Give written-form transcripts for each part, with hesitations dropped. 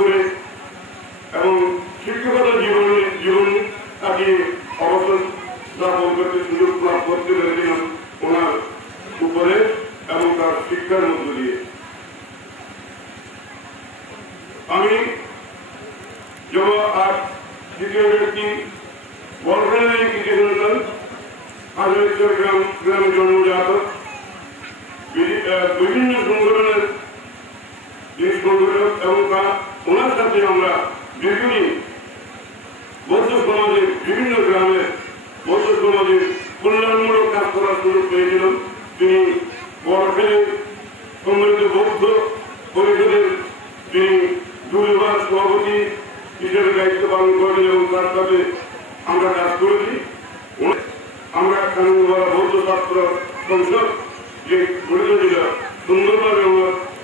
করে এবং শিক্ষকতা জীবন কাটিয়ে অবসর যাপন করতে সুযোগ লাভ করতে পেরেছিলাম ওনার উপরে এবং তার শিক্ষার মধ্য দিয়ে। আমি আর দ্বিতীয় ব্যক্তি বলখানের কিছু সন্তান হাজারেশ্বর গ্রামে জন্মজাত, বিভিন্ন সংগঠনের সংগঠক এবং ওনার সাথে আমরা দীর্ঘদিন বৌদ্ধ সমাজের বিভিন্ন গ্রামের বৌদ্ধ সমাজের কল্যাণমূলক কাজ করার সুযোগ পেয়েছিলাম। তিনি বলখালী সম্মিলিত বৌদ্ধ পরিষদের তিনি দুর্বার সভাপতি হিসেবে দায়িত্ব পালন করেন এবং তার সাথে আমরা কাজ করেছি। আমরা কানুনওয়ালা বৌদ্ধ ছাত্র সংসদ যে গঠিত ছিল সুন্দরভাবে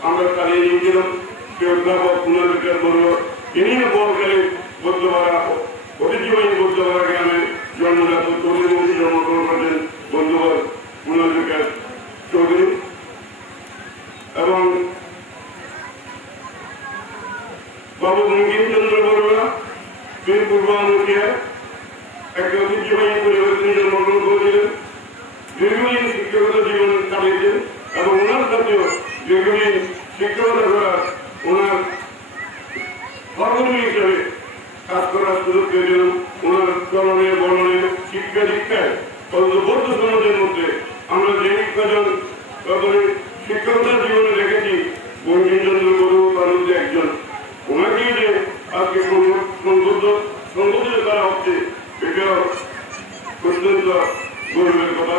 আমরা চালিয়ে নিয়েছিলাম। সে অধ্যাপক পুনর্বিকাশ বলল তিনি বলখালী বৌদ্ধপাড়া ঐতিহ্যবাহী বৌদ্ধপাড়া গ্রামে জন্মজাত চৌধুরী জন্মগ্রহণ করেছেন বন্ধুবর পুনর্বিকাশ চৌধুরী এবং বাবু বঙ্কিমচন্দ্র বড়ুয়া বীর পূর্বামুখিয়া একটা ঐতিহ্যবাহী পরিবর্তন জন্মগ্রহণ করেছিলেন, দীর্ঘদিন শিক্ষকতা জীবন চালিয়েছেন এবং ওনার সাথেও দীর্ঘদিন শিক্ষকতা করার ওনার সহকর্মী হিসেবে কাজ করার সুযোগ পেয়েছিলাম। ওনার চলনে বর্ণনে শিক্ষা দীক্ষায় বৌদ্ধ সমাজের মধ্যে আমরা যে কজন শিক্ষকতা জীবনে দেখেছি বঙ্কিমচন্দ্র বড়ুয়া তার মধ্যে একজন। ওনাকে যে আজকে সংগঠিত করা হচ্ছে এটা অত্যন্ত গৌরবের কথা।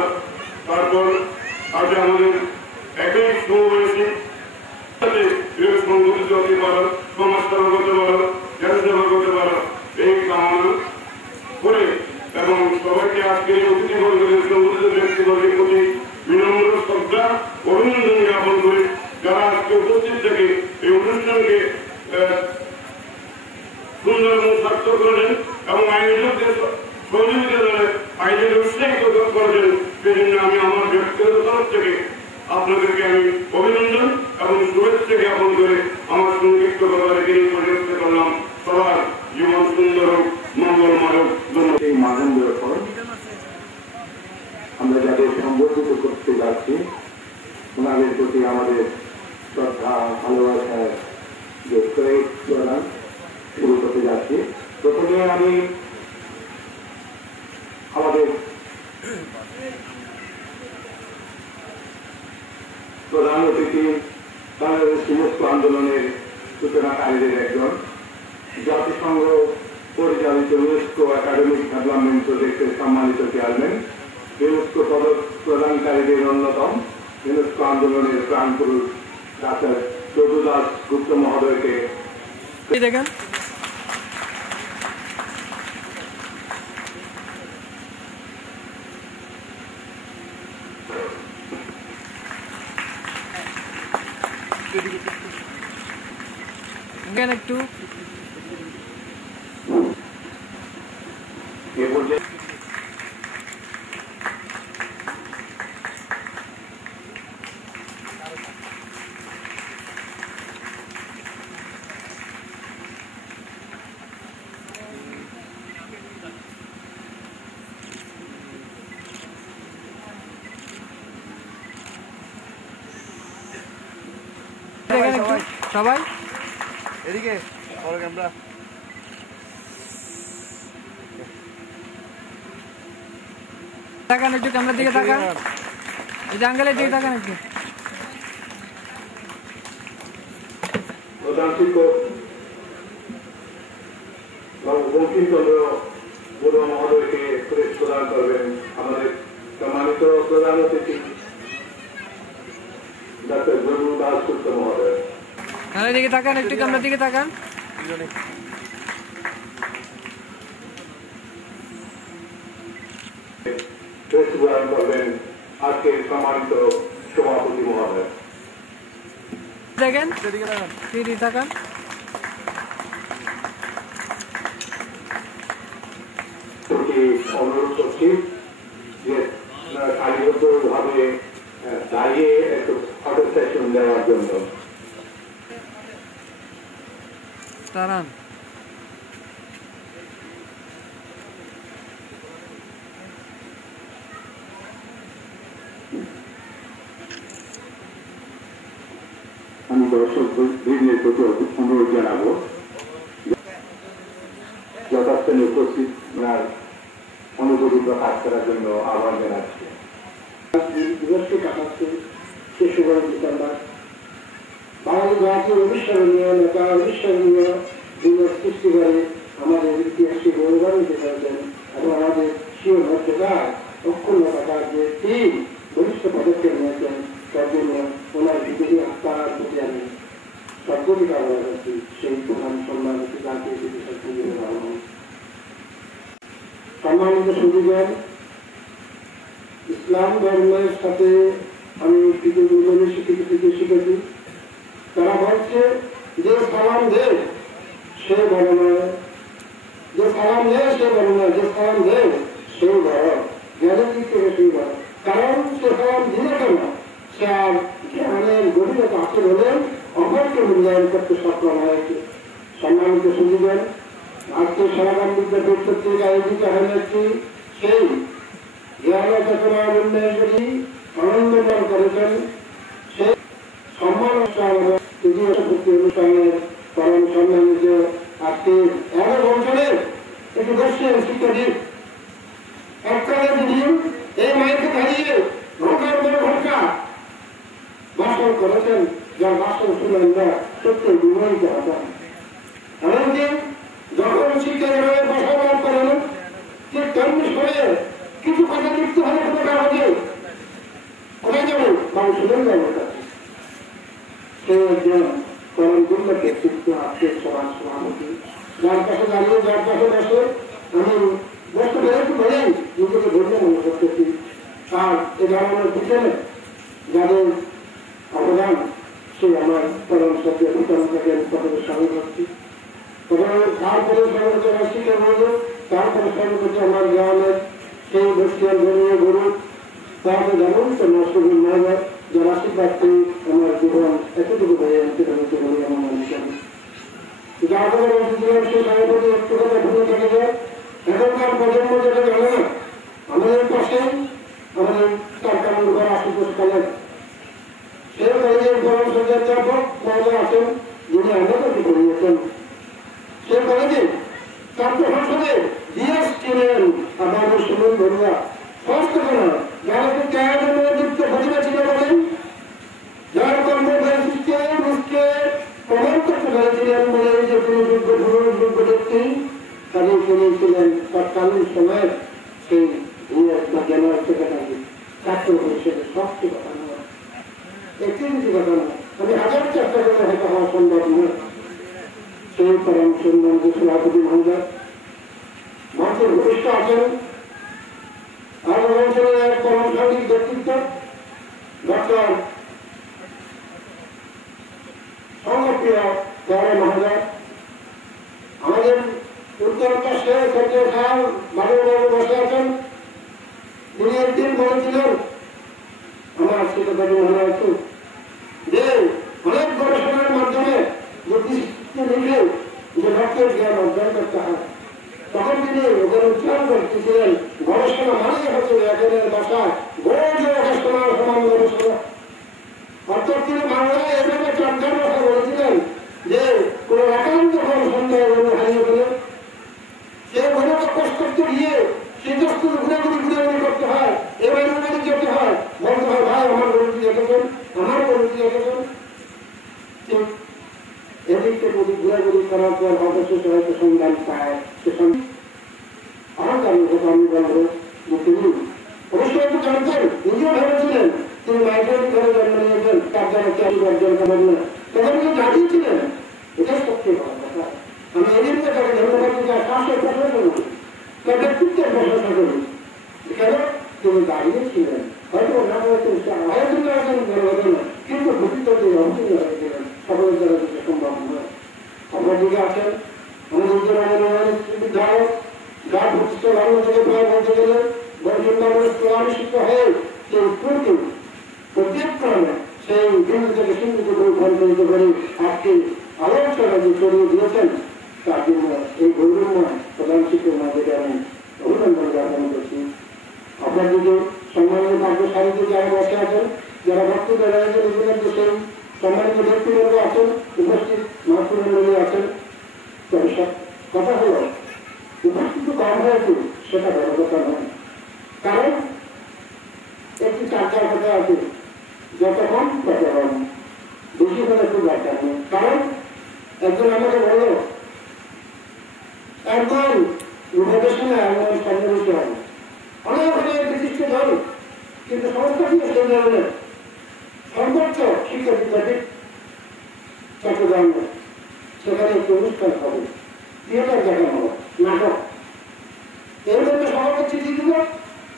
তারপর আজ আমাদের একই সমাবেশে সংগঠিত হতে পারো, সমাজ সেবা করতে পারো, জনসেবা করতে পারো এই কামনা করে এবং সবাইকে আজকে অতিথিবর্গের সংগঠিত ব্যক্তিবর্গের প্রতি বিনম্র শ্রদ্ধা অভিনন্দন জ্ঞাপন করে যারা আজকে উপস্থিত থেকে এই অনুষ্ঠানকে সুন্দর এবং সার্থক করেছেন এবং আয়োজকদের সহযোগিতা দ্বারা আয়োজক উৎসাহিত করেছেন, সেজন্য আমি আমার ব্যক্তিগত তরফ থেকে আপনাদেরকে আমি অভিনন্দন এবং শুভেচ্ছা জ্ঞাপন করে আমার সংক্ষিপ্ত কথা রেখে পরিচালিত করলাম। সবার জীবন সুন্দর হোক, মঙ্গলময় হোক। এই মানবের পর আমরা যাদের সংবর্ধিত করতে যাচ্ছি ওনাদের প্রতি আমাদের শ্রদ্ধা ভালোবাসার যে প্রদান শুরু করতে যাচ্ছি। প্রথমে আমি আমাদের প্রধান অতিথি বাংলাদেশ সমস্ত আন্দোলনের সূচনাকারীদের একজন, জাতিসংঘ পরিচালিত ইউনেস্কো একাডেমিক ডেভেলপমেন্ট প্রজেক্টের সম্মানিত চেয়ারম্যান, ইউনেস্কো পদক প্রদানকারীদের অন্যতম, ইউনেস্কো আন্দোলনের প্রাণপুরুষ ডাক্তার যদুদাস গুপ্ত মহোদয়কে দেখেন। একটু সবাই এদিকে ক্যামেরা তাকান, একটু ক্যামেরার দিকে তাকান, এই জাঙ্গলের দিকে তাকান একটু। প্রধান শিক্ষক বঙ্কিমচন্দ্র বড়ুয়া মহোদয়কে ক্রেস্ট প্রদান করবেন আমাদের সম্মানিত প্রধান অতিথি ডাক্তার যদুদাস গুপ্ত মহোদয়। ক্যামেরার দিকে তাকান, একটু ক্যামেরার দিকে তাকান। ক্রেস্ট প্রদান করবেন আজকের সম্মানিত সভাপতি মহোদয়। দেখেন দিদি তাকান। অনুরোধ করছি যে সারিবদ্ধভাবে দাঁড়িয়ে একটু ফটো সেশন দেওয়ার জন্য। দাঁড়ান। আমি দর্শক বৃন্দের প্রতি অনুরোধ জানাবো যথাস্থানে উপস্থিত ওনার অনুভূতি প্রকাশ করার জন্য আহ্বান জানাচ্ছি। দিবসটি কাটাচ্ছে সে সুবর্ণ বিকালবার বাঙালি জাতির অবিস্মরণীয় নেতা অবিস্মরণীয় দিবস সৃষ্টি করে আমাদের ইতিহাসকে গৌরবান্বিত করেছেন এবং আমাদের স্বীয় মর্যাদায় অক্ষুণ্ণতার যে তিন বলিষ্ঠ পদক্ষেপ নিয়েছেন তার জন্য ওনার বিদেহী আত্মার প্রতি আমি সর্বদি কামনা করছি। সেই প্রধান সম্মানিত জাতীয় চিকিৎসক সম্মানিত সুবিধার ইসলাম ধর্মের সাথে আমি শিখেছি তারা বলছে যে সালাম দেয় সে বড় নয়, যে সালাম নেয় সে বড় নয়, যে সালাম দেয় সেই বড়, জ্ঞানের দিক থেকে সেই বড়। কারণ সে সালাম দিলে কেন সে আর জ্ঞানের গভীরতা হাসিল হলে অপরকে মূল্যায়ন করতে সক্ষম হয়েছে। সম্মানিত সুবিধার আজকে সারাগাম বিদ্যাপীঠ পত্রিকা আয়োজিত হয়েছে সেই জ্ঞান চেতনার উন্নয়নকারী আনন্দময় করেছেন সেই সম্মান অনুষ্ঠানের পরম সম্মানিত আজকে 11 বছরের একটি দর্শন শিক্ষাবিদ এককালে তিনি এই মাইকে দাঁড়িয়ে ঘন্টার পর ঘন্টা ভাষণ করেছেন, যার ভাষণ শুনে আমরা সত্যি বিমোহিত হতাম। এমনকি যখন শিক্ষাবিভাগে ভাষণ করেন যে তেমনি সময়ে কিছু কথা লিখতে হলে কোথায় কাগজে কোথায় যাবো কারণ শুনেন যাবো সে একজন পরম দুর্গ ব্যক্তিত্ব আজকের সমাজ সভাপতি, যার পাশে দাঁড়িয়ে যার পাশে বসে আমি বসতে পেরেছি বলেই নিজেকে ধন্য মনে করতেছি। আর এ ধরনের পিছনে যাদের অবদান সে আমার পরম সত্য পিতাকে সকলের স্বাগত করছি। তারপরে স্বাগত আমার শিক্ষা বলবো, তারপরে স্বাগত করছে আমার গ্রামের সেই বস্তিয়ার ধর্মীয় গুরু, তারপরে যেমন তো নষ্টগুল মহাবার যার আশীর্বাদ পেয়ে আমার জীবন এতটুকু হয়ে অন্তর্ভুক্ত বলে আমার মনে করি। যার কথা বলছিলাম সে সভাপতি একটু কথা ভুলে থাকে যায়, এখনকার প্রজন্ম যেটা জানে না আমাদের পাশে আমাদের তার কারণ ঘর আশুতোষ কালের সে কলেজের পরম সজ্জাধ্যাপক মহোদয় আছেন যিনি আমাদেরকে পড়িয়েছেন। সে কলেজে ছাত্র সংসদে জিএস ছিলেন আপনাদের শুনুন বন্ধুরা, স্পষ্ট করা যারা ত্যাগের নেতৃত্ব প্রতিভা ছিল বলেন, যারা কর্মসূচিকে রুশকে প্রমাণ করতে পেরেছিলেন বলে যে তিনি যোগ্য ব্যক্তি তাদের তিনি ছিলেন তৎকালীন সময়ের সেই জিএস বা জেনারেল সেক্রেটারি ছাত্র পরিষদের সবচেয়ে কথা নয়, একটি কিছু কথা নয়, আমি হাজার চেষ্টা করে হয়তো হওয়া সম্ভব নয়। সেই পরম সম্মানিত সভাপতি মহোদয় মঞ্চের ভূমিষ্ঠ আছেন আর অঞ্চলের এক কর্মসাংঘিক ব্যক্তিত্ব ডক্টর সংঘপ্রিয় গৌরব মহোদয়, আমাদের উত্তর পাশে সত্য সাল বাবুবাবু বসে আছেন। তিনি একদিন বলেছিলেন আমার সেক্রেটারি মনে আছে যে অনেক গবেষণার মাধ্যমে লিখে যে ডক্টর জ্ঞান অর্জন করতে হয়, তখন তিনি ওদের উচ্চারণ করতেছিলেন গবেষণা মানে হচ্ছে এখানের ভাষায় গোজ গবেষণার সমান গবেষণা। অর্থাৎ তিনি বাংলায় এভাবে চর্চার কথা বলেছিলেন যে কোন একান্ত কোন সন্দেহ হারিয়ে গেলে সে বইটাকে কোষ করতে গিয়ে শীতস্থ ঘুরাঘুরি করতে হয়, এবারে ওখানে যেতে হয়, বলতে হয় ভাই আমার গরুটি দেখেছেন, আমার গরুটি দেখেছেন। এদিককে যদি ঘুরাঘুরি করার পর হয়তো সে হয়তো সন্ধান পায়, সে আমি বলবো যে তিনি অবশ্যই একটু জানতেন, নিজেও ভেবেছিলেন তিনি মাইগ্রেট করে জন্ম নিয়েছেন, তার দ্বারা চাকরি অর্জন করেন না, তখন তিনি জানিয়েছিলেন এটাই সবচেয়ে বড় কথা। আমি এদিকে তাকে ধন্যবাদ দিতে শ্বাসের প্রশংসা করি, তার ব্যক্তিত্বের প্রশংসা করি, কেন তিনি দাঁড়িয়েছিলেন হয়তো না হয়তো আয়োজন আয়োজন বড় হতো না, কিন্তু ভূতিতে তিনি অবতীর্ণ হয়েছিলেন, সকলের দ্বারা যেটা সম্ভব নয়। অপরদিকে আছেন আমাদের বিধায়ক যা প্রতিষ্ঠ বাংলা থেকে প্রায় বলতে গেলে বর্তমানে প্রয়াসিত হয়ে সেই স্কুলকে প্রত্যেক ক্রমে সেই দিল্লি থেকে সিন্ধুকে রূপান্তরিত করে আজকে আলোচনা যে ছড়িয়ে দিয়েছেন তার জন্য এই গৌরবময় প্রধান শিক্ষক মহাশয়কে আমি অভিনন্দন জ্ঞাপন করছি। আপনাদেরকে সম্মানিত কার্যসারীতে যারা বসে আছেন, যারা বক্তব্য রয়েছেন, এগুলোর যে সেই সম্মানিত ব্যক্তিবর্গ আছেন, উপস্থিত মাতৃমণ্ডলী আছেন, তবে সব কথা হলো উপস্থিত কম হয়েছে সেটা বড় কথা নয়। কারণ একটি চারটার কথা আছে, যত কম তত কম, বেশি হলে খুব দরকার নেই। কারণ একজন আমাকে বলল একদম গবেষণা এমন সন্নিবেশ হয় অনেক অনেক বিশিষ্ট দল, কিন্তু সংস্থাটি সেই ধরনের সর্বোচ্চ শিক্ষা বিদ্যাপীঠ চট্টগ্রাম, সেখানে একটি অনুষ্ঠান হবে, থিয়েটার দেখানো নাটক। এর মধ্যে সবাইকে চিঠি দিল,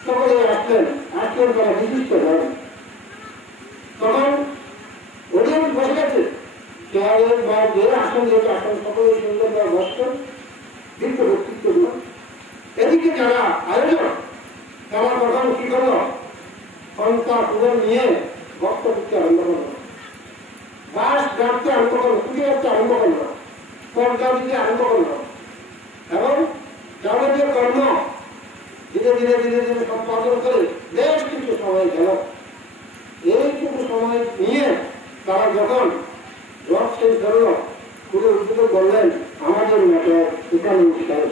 সকলে আসলেন তারা বিশিষ্ট দল। তখন অডিয়েন্স বসে গেছে, চেয়ারের বা যে আসন যেটা আসন সকলে সুন্দরভাবে বসতেন, দীর্ঘ ব্যক্তিত্ব দিল। এদিকে যারা আয়োজক তারা তখন কি করল, সন্তা পূরণ নিয়ে বক্তব্য দিতে আরম্ভ করল, বাস গাড়তে আরম্ভ করলো, খুঁজে যাচ্ছে আরম্ভ করলো, পর্দা দিতে আরম্ভ করলো, এবং যাবতীয় কর্ম ধীরে ধীরে ধীরে ধীরে সম্পাদন করে বেশ কিছু সময় গেল। এইটুকু সময় নিয়ে তারা যখন জব শেষ ধরল, পুরো উদ্যোগ বললেন আমাদের নাটক এখানে শেষ।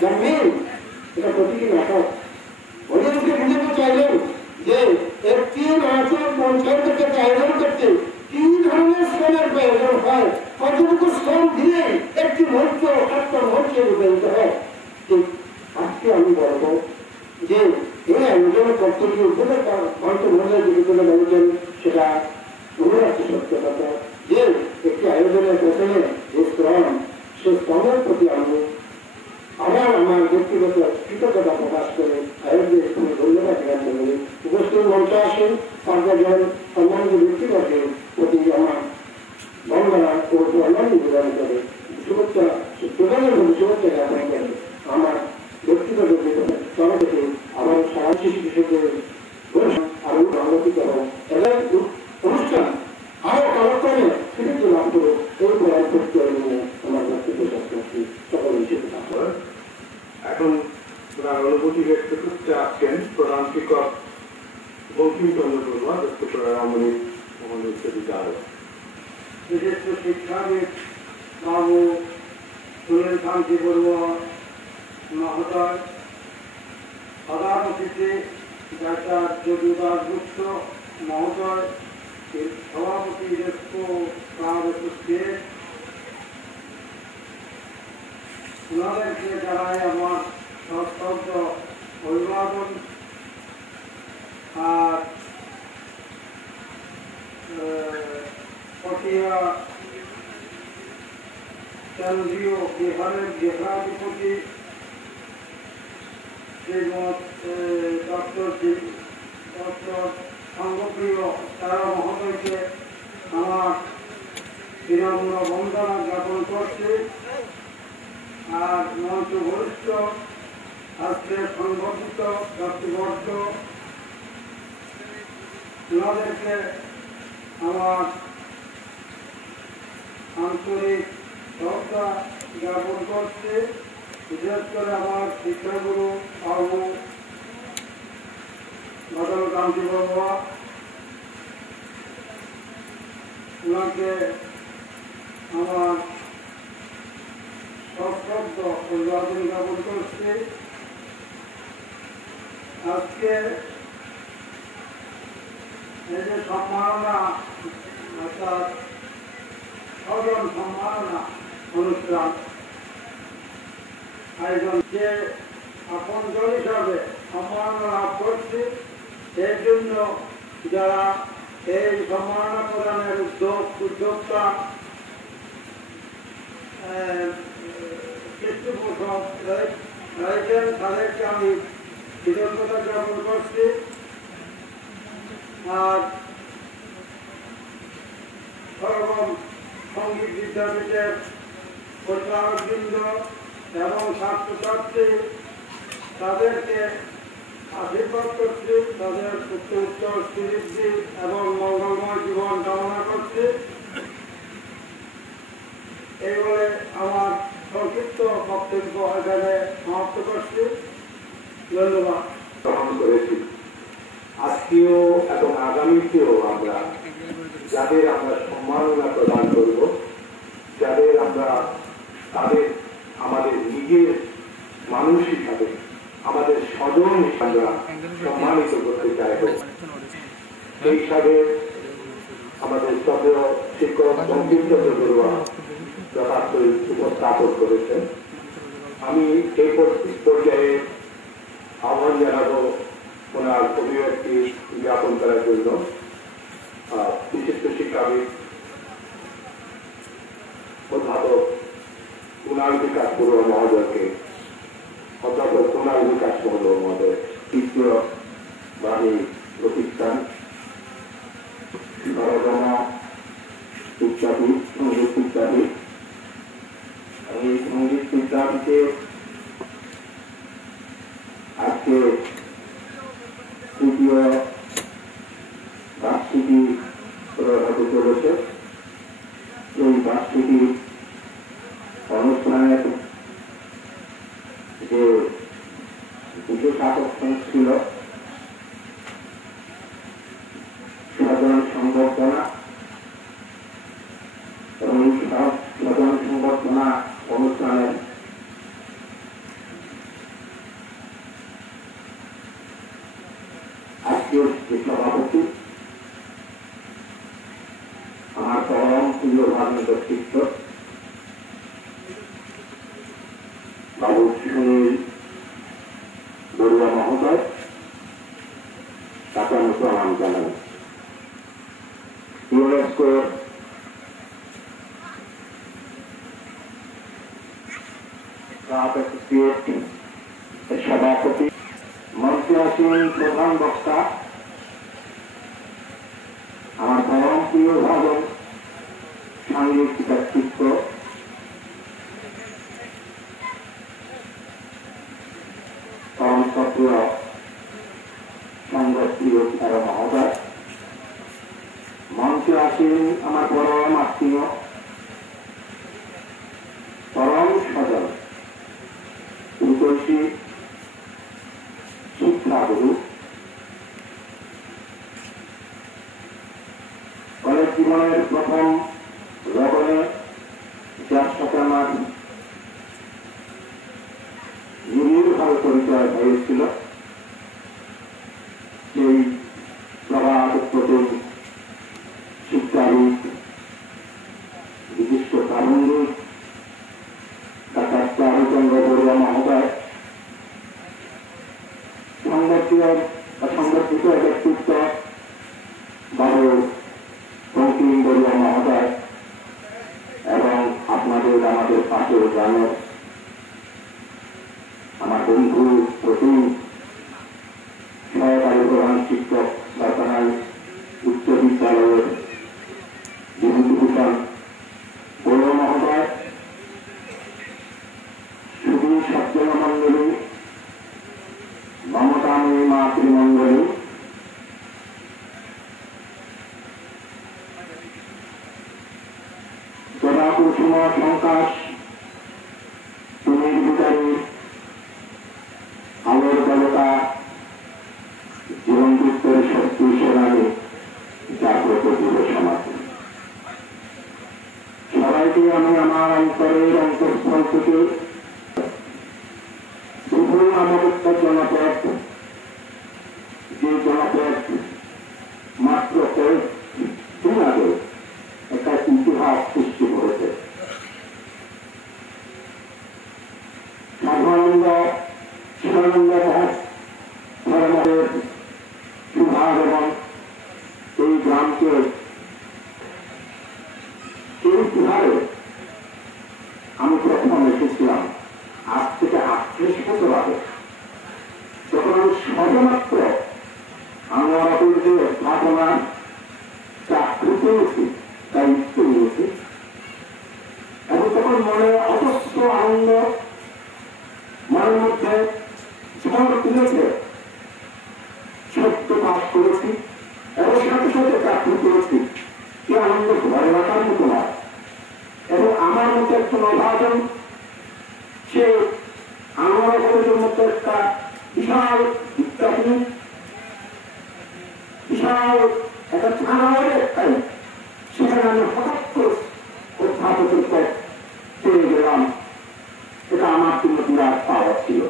জানবেন এটা প্রতিটি নাটক অনেকে বুঝতে চাইলেন যে একটি নাটক পঞ্চায়েত থেকে আয়োজন করতে কি ধরনের শ্রমের প্রয়োজন হয়, কতটুকু শ্রম দিয়ে একটি মঞ্চ একটা মঞ্চে রূপায়িত হয়। ঠিক আজকে আমি বলবো যে এই আয়োজন করতে গিয়ে হয়তো মনে যেগুলো বলেছেন সেটা অনুরাগী সত্য কথা, যে একটি আয়োজনের পেছনে যে শ্রম, সে শ্রমের প্রতি আমি আবার আমার ব্যক্তিগত কৃতজ্ঞতা প্রকাশ করে আয়োজনের ধন্যবাদ জ্ঞাপন করি। উপস্থিত মঞ্চে আসেন পাঁচজন সম্মানিত ব্যক্তিগতের প্রতি আমার বন্দনা ও সম্মান নিবেদন করে শুভেচ্ছা প্রধানের প্রতি শুভেচ্ছা জ্ঞাপন করে আমার ব্যক্তিগত তরফ থেকে আবার সারা শিশু কিশোরদের আরো সংগঠিত হোক এবং অনুষ্ঠান আরো কালক্রমে কৃতিত্ব লাভ করে এই প্রয়াস করতে নিয়ে আমার বক্তব্য শেষ করছি। সকল হিসেবে এখন তার অনুভূতি ব্যক্ত করতে আসছেন প্রধান শিক্ষক বঙ্কিমচন্দ্র বড়ুয়া, ডক্টর রমণী মোহন বিশ্ববিদ্যালয়। বিশিষ্ট শিক্ষাবিদ বাবু সুনীল কান্তি বড়ুয়া মহোদয়, প্রধান অতিথি ডাক্তার যদুদাস গুপ্ত মহোদয়, সভাপতি তার উপস্থিত, ওনাদেরকে জানাই আমার সশ্রদ্ধ অভিবাদন। আর পটিয়া কেন্দ্রীয় বিহারের জেলাধিপতি শ্রীমৎ ডক্টর সঙ্গপ্রিয় তারা মহোদয়কে আমার বিনম্র বন্দনা জ্ঞাপন করছি। আর মঞ্চ বরিষ্ঠ আজকে সংগঠিত ব্যক্তিবর্গ, ওনাদেরকে আমার আন্তরিক শ্রদ্ধা জ্ঞাপন করছি। বিশেষ করে আমার শিক্ষাগুরু বাবু বাদল কান্তি বড়ুয়া, ওনাকে আমার সশ্রদ্ধ অভিবাদন জ্ঞাপন করছি। আজকে এই যে সম্মাননা অর্থাৎ স্বজন সম্মাননা অনুষ্ঠান আয়োজন, যে আপনজন হিসাবে সম্মাননা লাভ করছি, এর জন্য যারা এই সম্মাননা প্রদানের উদ্যোক্তা পৃষ্ঠপোষক রয়েছেন, তাদেরকে আমি কৃতজ্ঞতা জ্ঞাপন করছি। আর সরগম সঙ্গীত বিদ্যাপীঠের পরিচালকবৃন্দ এবং ছাত্রছাত্রী, তাদেরকে আশীর্বাদ করছি, তাদের উচ্চ উচ্চ সমৃদ্ধি এবং মঙ্গলময় জীবন কামনা করছি। বক্তব্য এখানে সমাপ্ত করছি। ধন্যবাদ। গ্রহণ করেছি। আজকেও এবং আগামীতেও আমরা যাদের আমরা সম্মাননা প্রদান করব, যাদের আমরা তাদের আমাদের নিজের মানুষ হিসাবে, আমাদের স্বজন হিসাবে সম্মানিত করতে চাইব। সেই হিসাবে আমাদের শ্রদ্ধেয় শিক্ষক বঙ্কিমচন্দ্র বড়ুয়া যথার্থ উপস্থাপন করেছেন। আমি এই পর্যায়ে আহ্বান জানাবো ওনার অভিব্যক্তি জ্ঞাপন করার জন্য বিশিষ্ট শিক্ষাবিদ অধ্যাপক কুণাল বিকাশ বড়ুয়া মহোদয়কে। অধ্যাপক কুণাল বিকাশ বড়ুয়া মহোদয় তৃতীয় বাণী প্রতিষ্ঠান সরজমা ইত্যাদি সঙ্গীত ইত্যাদি। এই সঙ্গীত বিদ্যাপীঠে আজকে তৃতীয় বার্ষিকী হতে চলেছে। এই বার্ষিকী অনুষ্ঠানের যে বিশেষ আকর্ষণ ছিল সাধারণ সংবর্ধনা, এবং এই সাধারণ সংবর্ধনা অনুষ্ঠানের আজকের যে সভাপতি আমার পরম প্রিয় ভাগ্য ব্যক্তিত্ব বাবু সুনীল বড়ুয়া মহোদয়, তাকে আমি প্রণাম জানাই। ইউনেস্কো সভাপতি, মঞ্চে আছেন প্রধান বক্তা আমার পরম প্রিয় ভাজন সাংগীতিক ব্যক্তিত্ব পরম সক্রিয় সংগপ্রিয় মহোদয়। মঞ্চে আছেন আমার পরম আত্মীয় পরম স্বজন রূপসী শিক্ষাগুরু, কলেজ জীবনের প্রথম লগনে যার সাথে আমার নিবিড়ভাবে পরিচয় হয়েছিল, সেই প্রভাবপ্রতিম শিক্ষাবিদ বিশিষ্ট প্রাবন্ধিক ডাক্তার চারুচন্দ্র বড়ুয়া মহোদয়, সংগঠিত ব্যক্তিত্ব বাবু বঙ্কিম বড়ুয়া মহোদয়, এবং আপনাদের আমাদের পাশের গ্রামের আমার বন্ধু প্রতিম সহকারী প্রধান শিক্ষক সরকারি উচ্চ বিদ্যালয়ের বিভূতিভূষণ বড়ুয়া মহোদয়, শুধু সজ্জন মন্ডলী, মমতাময়ী মাতৃমণ্ডলী, কুসুম সংকাশ, সুনীল বিচারী, আলোর দেবতা, জীবন যুদ্ধের শক্তি সেনানী, জাগ্রত যুব সমাজ, সবাইকে আমি আমার অন্তরের অন্তঃস্থল থেকে শুধু আমার একটা জনপদ, যে জনপদ মাত্র কয়েকদিন আগে একটা ইতিহাস সৃষ্টি করেছে। সাধারণত ধর্মের সুভাগ এবং এই গ্রামকে এই বিহারে আমি প্রথম এসেছিলাম আজ থেকে 38 বছর আগে, যখন আমি সবেমাত্র আমার যে স্থাপনা চাকরি পেয়েছি, দায়িত্ব নিয়েছি, এবং তখন মনে অজস্র আনন্দ, মনের মধ্যে ঝড় তুলেছে। সত্য পাঠ করেছি এবং সাথে সাথে চাকরি করেছি, কি আনন্দ ধরে রাখার মতো নয়। এবং আমার মতো একজন অভাজন সে আমার কলেজের মতো একটা বিশাল বিজ্ঞাপনী বিশাল একটা থানার একটাই সেখানে আমি হঠাৎ করে অধ্যাপকের পর পেয়ে গেলাম। এটা আমার জন্য বিরাট পাওয়া ছিল।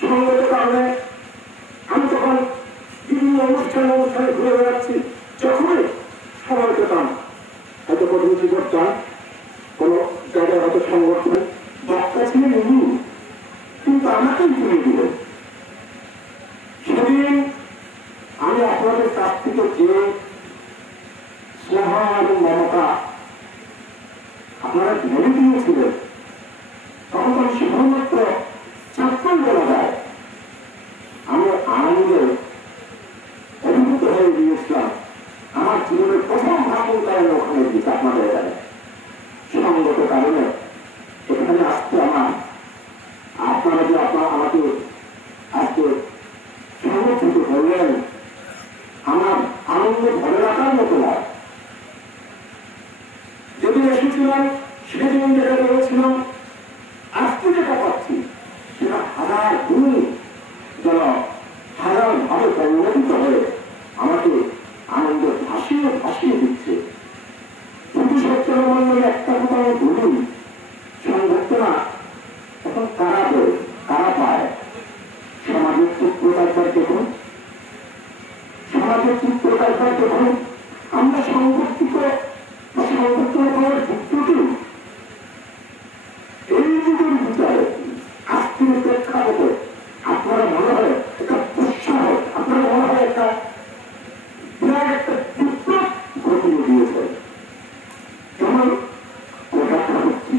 সঙ্গত কারণে আমি তখন বিভিন্ন অনুষ্ঠানে ঘুরে বেড়াচ্ছি, যখনই সময় পেতাম হয়তো প্রতিনিধি করতাম কোন জায়গায় হয়তো সংগঠনে বক্তা ছিলেন উনি, কিন্তু আমাকেই তুলে দিল। সেদিন আমি আপনাদের কাছ থেকে যে স্নেহ এবং মমতা আপনারা ধরে দিয়েছিলেন, তখন আমি শুধুমাত্র চাকরি বলা যায় আমি আনন্দে অভিভূত হয়ে গিয়েছিলাম। আমার জীবনের প্রথম ভাষণ কারণে ওখানে দিতে আপনাদের এখানে সঙ্গত কারণে এখানে আসতে আপনারা যে আমাকে আজকে সংগঠিত করলেন, আমার আনন্দ ধরে রাখার মতো নয়। যেদিন এসেছিলাম সেদিন যেটা বলেছিলাম, আজকে যেটা পাচ্ছি সেটা হাজার গুণ যেন হাজার ভাবে পরিণত হয়ে আমাকে আনন্দ ভাসিয়ে দিচ্ছে। কিন্তু সত্যি একটা কথা আমি বলি, সংগঠনা এখন কারা পায় সমাজের চিত্রকারবার দেখুন, সমাজের চিত্রকারবার দেখুন। আমরা সংগঠিত সংগঠন করার সূত্রটি এই যুগের বিচারে আজকের প্রেক্ষাপটে আপনারা মনে হয় একটা দুঃসাহস, আপনারা মনে হয় একটা বিরাট একটা বিপ্লব ঘটিয়ে দিয়েছে। যেমন কলকাতা হচ্ছে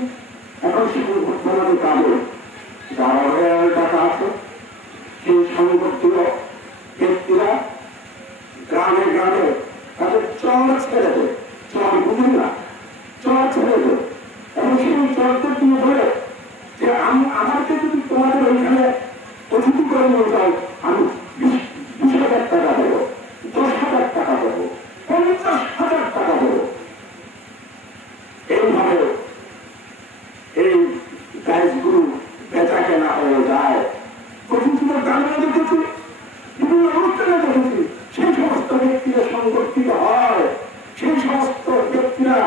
এখন সংগঠনের কাজে যারা রয়্যাল টাকা আছে সেই সংগঠিত ব্যক্তিরা গ্রামে গ্রামে তাদের চর ছেড়ে দেয়, চর বুঝুন না, চর ছেড়ে দেয় এবং সেই চরকে তুমি বলে যে আমাকে যদি তোমাদের ওইখানে অতিথি করে নিয়ে যাও, আমি 20,000 টাকা দেবো, 10,000 টাকা দেবো, 50,000 টাকা দেবো। এইভাবে এই গাছগুলো বেচা কেনা হয়ে যায়। প্রতিষ্ঠিত গ্রামে দেখেছি, বিভিন্ন অনুষ্ঠানে দেখেছি, সেই সমস্ত ব্যক্তিরা সংগঠিত হয়, সেই সমস্ত ব্যক্তিরা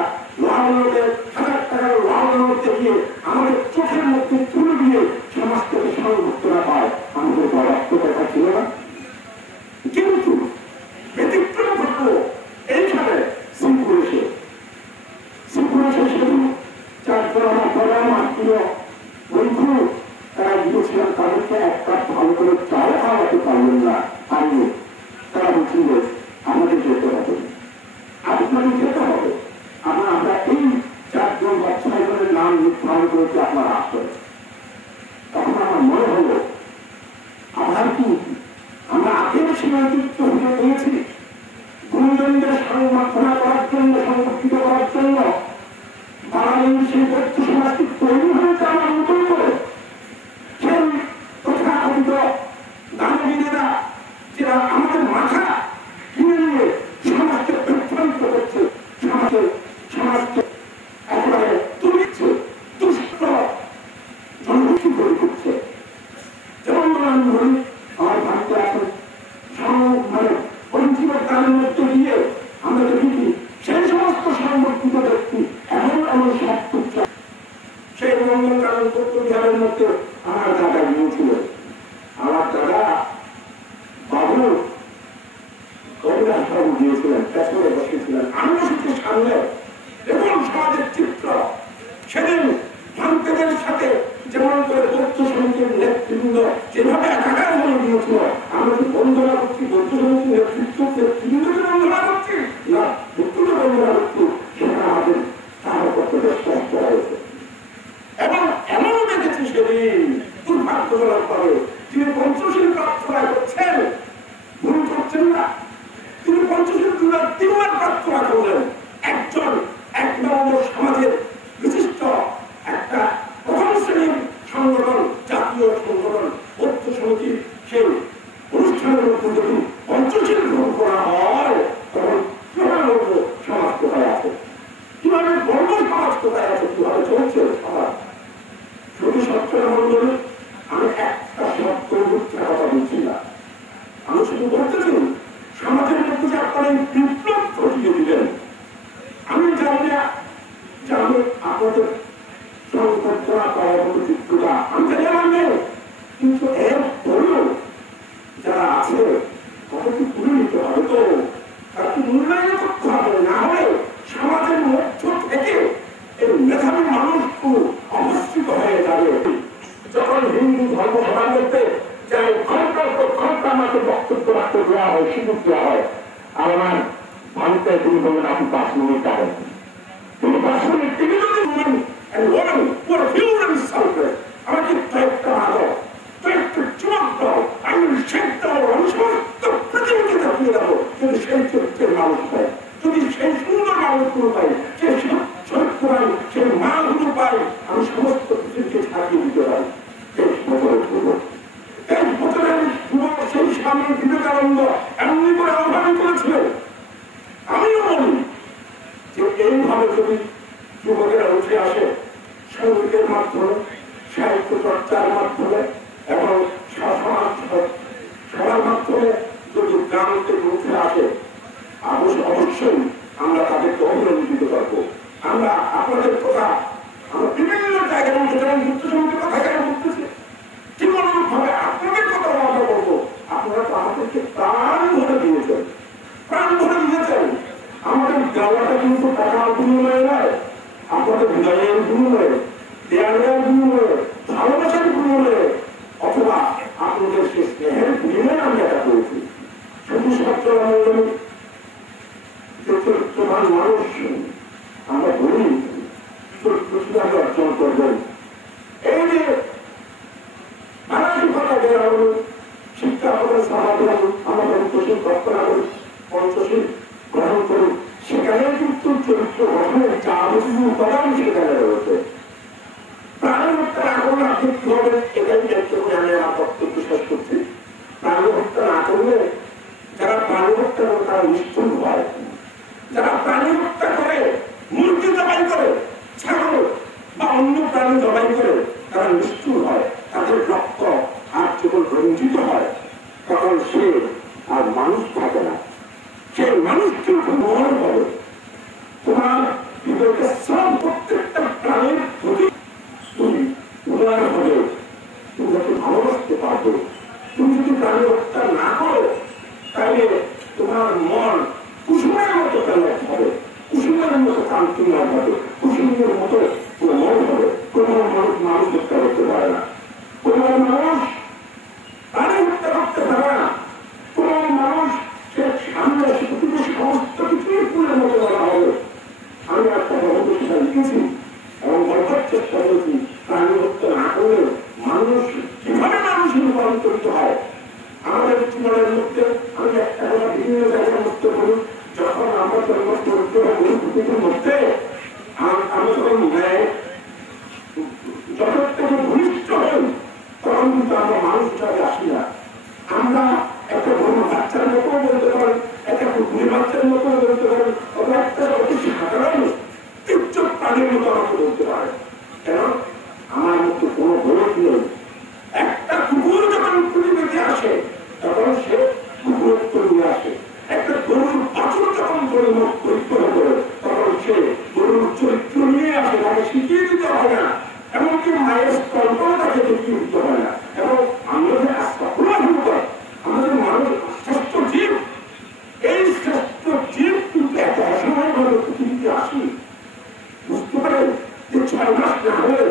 লাল নোটে 1,000 টাকার লাল নোট দেখিয়ে আমাদের চোখের মধ্যে তুলে দিয়ে সমাজ থেকে সংযুক্তরা পায়। আমাদের বরাদ্দ কথা ছিল না, কিন্তু ব্যতিক্রম ঘটলো এইখানে শ্রীপুরেশে সেদিন 4 জন আমার বড় আত্মীয় বন্ধু তারা গিয়েছিলাম, তাদেরকে এক কাপ ভালো করে চাল খাওয়াতে পারলেন না। আমি তারা বলছিল আমাদের যেতে হবে, আপনাদের যেতে হবে। আমরা এই 4 জন বা 6 জনের নাম নির্ধারণ করেছি আপনারা আসবেন। তখন আমার মনে হলো আবার কি আমরা আগের সীমান্তিত্ব হয়ে পেয়েছি গুরুজনদের সংরক্ষণা করার জন্য, সংরক্ষিত করার জন্য বাংলাদেশের সেই তথ্য সমাজটি তৈরি হয়েছে আমার নতুন করে। সেই তথাকথিত দানবীরেরা যারা আমাদের মাথা কিনে নিয়ে সমাজকে বিভ্রান্ত করছে, সমাজকে একেবারে তুলিচ্ছে, দুষ্ট জনগোষ্ঠী তৈরি করছে। যেমন আমি বলি, আমার ভারতে এখন পরিচিত কালের মধ্যে দিয়ে আমরা দেখি সেই সমস্ত সংগঠিত ব্যক্তি এমন শব্দ সেই মঙ্গল কারণ তত্ত্ব বিহারের মধ্যে আমার দাদা গিয়েছিল। আমার দাদা বাবু কবিরাজ বাবু গিয়েছিলেন, পেছনে বসেছিলেন, আমি বসেছি সামনে। এবং সমাজের চিত্র সেদিন ভারতের সাথে যেমন করে তথ্য সমিতির নেতৃবৃন্দ যেভাবে একাকার হয়ে গিয়েছিল, আমরা কি বন্ধনা করছি তথ্য সমিতির নেতৃবৃন্দকে বন্ধনা করছি না, নেতৃত্বকে বন্ধনা করছি, সেটা আমাদের তার করতে বেশ কষ্ট হয়েছে। এবং এমনও দেখেছি সেদিন দুর্ভাগ্যজনক ভাবে তিনি পঞ্চশীল প্রার্থনা করছেন, ভুল করছেন না, তিনি পঞ্চশীল 3বার প্রার্থনা করলেন। একজন 1 নম্বর সমাজের বিশিষ্ট একটা প্রথম শ্রেণীর সংগঠন, জাতীয় সংগঠন তথ্য সমিতি, সেই অনুষ্ঠানের মধ্যে যদি পঞ্চশীল গ্রহণ করা হয় আপনাদের সংবর্ধনা করার মতো যোগ্যতা আমাদের এমন নেই, কিন্তু এর পরেও যারা আছে তাদেরকে তুলে নিতে হবে, তো তাকে মূল্যায়ন করতে হবে, না হলে সমাজের মধ্য থেকে এই মেধাবী মানুষগুলো অবস্থিত হয়ে যাবে। যখন হিন্দু ধর্ম সভা করতে যাই ঘন্টার পর ঘন্টা আমাকে বক্তব্য রাখতে দেওয়া হয়, সুযোগ দেওয়া হয়, আর আমার ভারতে তিনি বলবেন আপনি 5 মিনিট পাবেন, তিনি 5 মিনিট তিনি যদি বলেন আমাকে কয়েকটা আলো কয়েকটা চমক দাও, আমি শেখ দাও, আমি সমস্ত পৃথিবীকে দেখিয়ে দেবো, যদি সেই চরিত্রের মানুষ পাই, যদি সেই সুন্দর মানুষগুলো পাই, সেই চরিত্র পাই, সেই মাগুলো পাই, আমি সমস্ত পৃথিবীকে ছাড়িয়ে দিতে পারি। এই ভোটের যুবক সেই স্বামী বিবেকানন্দ এমনি করে আহ্বান করেছিলেন। আমিও বলি যে এইভাবে যদি যুবকেরা উঠে আসে সঙ্গীতের মাধ্যমে, সাহিত্য চর্চার মাধ্যমে এবং সবার মাধ্যমে যদি গ্রাম থেকে উঠে আসে, অবশ্যই আমরা তাদেরকে অভিনন্দিত করবো। আমরা আপনাদের কথা আমরা বিভিন্ন জায়গায় যুক্ত সঙ্গে কথা কেন বলতেছি, ঠিক অনুরূপ ভাবে আপনাদের কথা আমরা বলবো। আপনারা তো আমাদেরকে প্রাণ ভরে দিয়েছেন, প্রাণ ভরে দিয়েছেন। আমাদের দেওয়াটা কিন্তু টাকার বিনিময়ে নয়, আপনাদের হৃদয়ের বিনিময়ে, দেয়ালের বিনিময়ে, ভালোবাসার বিনিময়ে, অথবা আপনাদের সে স্নেহের বিনিময়ে আমি এটা করেছি। শুধু সত্যি যে চরিত্রবান মানুষ আমরা বলি চরিত্র কিভাবে অর্জন করবেন। এই যে মানসিকতা বেরানো, শিক্ষা আমাদের সমাধান, আমরা পঞ্চশীল কল্পনা করি, পঞ্চশীল গ্রহণ করি, সেখানে কিন্তু চরিত্র গঠনের যাবতীয় উপাদান সেখানে রয়েছে। প্রাণী হত্যা না করলে আপনি কি হবে, এটাই দেখতে করে আমি আমার বক্তব্য শেষ করছি। প্রাণী হত্যা না করলে যারা প্রাণী হত্যা করে তারা নিষ্ঠুর হয়, যারা প্রাণী হত্যা করে, মুরগি জবাই করে, ছাগল বা অন্য প্রাণী জবাই করে, তারা নিষ্ঠুর হয়, তাদের রক্ত আর যখন রঞ্জিত হয় তখন সে আর মানুষ থাকে না, সে মানুষ কিন্তু মহল হবে। তোমার হৃদয়কে সব প্রত্যেকটা প্রাণীর প্রতি তুমি উদার হবে, তুমি যাকে ভালোবাসতে পারবে। তুমি যদি প্রাণী হত্যা না করো তাহলে তোমার মন কুসুমের মতো প্যালেট হবে, কুসুমের মতো কান্তিময় হবে, কুসুমের মতো মন হবে। কোন মানুষ মানুষ হত্যা করতে পারে না, কোন মানুষ প্রাণী হত্যা করতে পারে না, কোন মানুষ সে সামনে পৃথিবীর সমস্ত কিছুই ফুলের মতো বলা হবে। আমি একটা গবেষণা লিখেছি এবং বলবার চেষ্টা করেছি, প্রাণী হত্যা না করলে মানুষ কিভাবে মানুষের রূপান্তরিত হয়। আমাদের জীবনের মধ্যে আমি একটা কথা বিভিন্ন জায়গার মধ্যে বলি, যখন আমরা জন্মচরিত্র পরিস্থিতির মধ্যে আমি যখন জগৎ থেকে ঘনিষ্ঠ হই তখন কিন্তু আমরা মানুষ হিসাবে আসি না। আমরা একটা বড় বাচ্চার মতো বলতে পারি, একটা কুকুরের বাচ্চার মতো বলতে পারি, অথবা একটা অতি সাধারণ তীর্থ প্রাণীর মতো আমাকে বলতে পারে। কেন আমার মধ্যে কোনো বোধ নেই। একটা কুকুর যখন পৃথিবীতে আসে তখন সে কুকুরত্ব নিয়ে আসে, একটা গরুর বাছুর যখন পরিত্যাগ করে তখন সে গরুর চরিত্র নিয়ে আসে, তাকে শিখিয়ে দিতে হয় না, এমনকি মায়ের স্তম্ভও তাকে দেখিয়ে দিতে হয় না। এবং আমরা যে আমাদের মানুষ শ্রেষ্ঠ জীব, এই শ্রেষ্ঠ জীব কিন্তু এত অসময় ভাবে পৃথিবীতে আসি, বুঝতে পারেন যে 6 মাস না হলে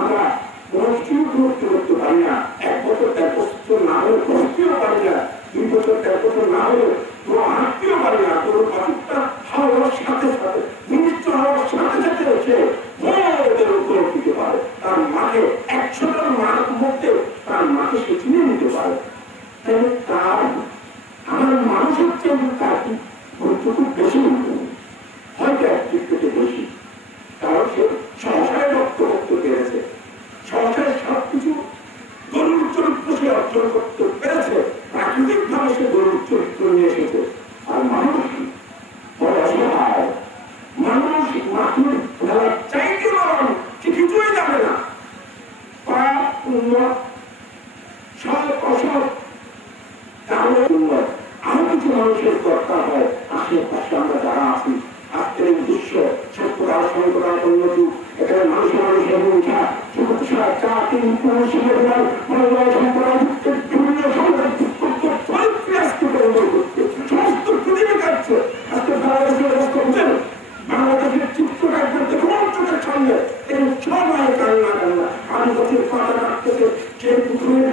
আমরা কোনো কিছু গ্রহণ করতে পারি না। 1 বছর 1 বছর না হলে বসতেও পারি না, 2 বছর 1 বছর না হলে কোনো হাঁটতেও পারি না। কোনো বাচ্চাটা হওয়ার সাথে সাথে নিমিত্ত হওয়ার সাথে সাথে সে ভোরের উপরে দিতে পারে, তার মাকে 100টার মার মধ্যে তার মাকে সে চিনে নিতে পারে। তাহলে তার আমার মানুষের চেয়ে তার গুরুত্ব বেশি হয়তো একদিক থেকে বেশি, কারণ সে সংসারে রক্ত রক্ত সংকটাপন্ন যুগ। এখানে মানুষের ভূমিকা চিকিৎসা চাকরি পুরুষ মহিলা সম্পর্কের বিভিন্ন সংঘাত করতে সমস্ত পৃথিবী কাটছে। আজকে বাংলাদেশের অবস্থা বুঝেন, বাংলাদেশের চিত্রকার করতে চোখের সামনে এই সবাই কান্না কান্না আদিবাসীর পাতা কাটতেছে, যে পুকুরের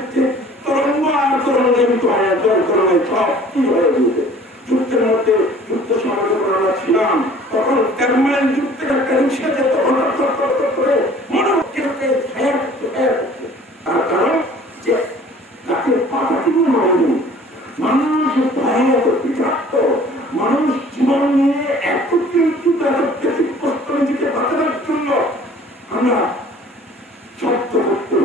তরঙ্গ আর তরঙ্গের তরঙ্গে সব কি হয়ে গেছে। যুদ্ধের মধ্যে যুদ্ধ সমাজে আমরা ছিলাম, তখন জার্মানির যুদ্ধের একটা রিক্সাতে তখন করে মনে হচ্ছে তার কারণ যে তাকে পাতাটিও মারেনি। মানুষ ভয়ে বিষাক্ত, মানুষ জীবন নিয়ে একত্রিত নিজেকে বাঁচানোর জন্য আমরা শব্দ করতে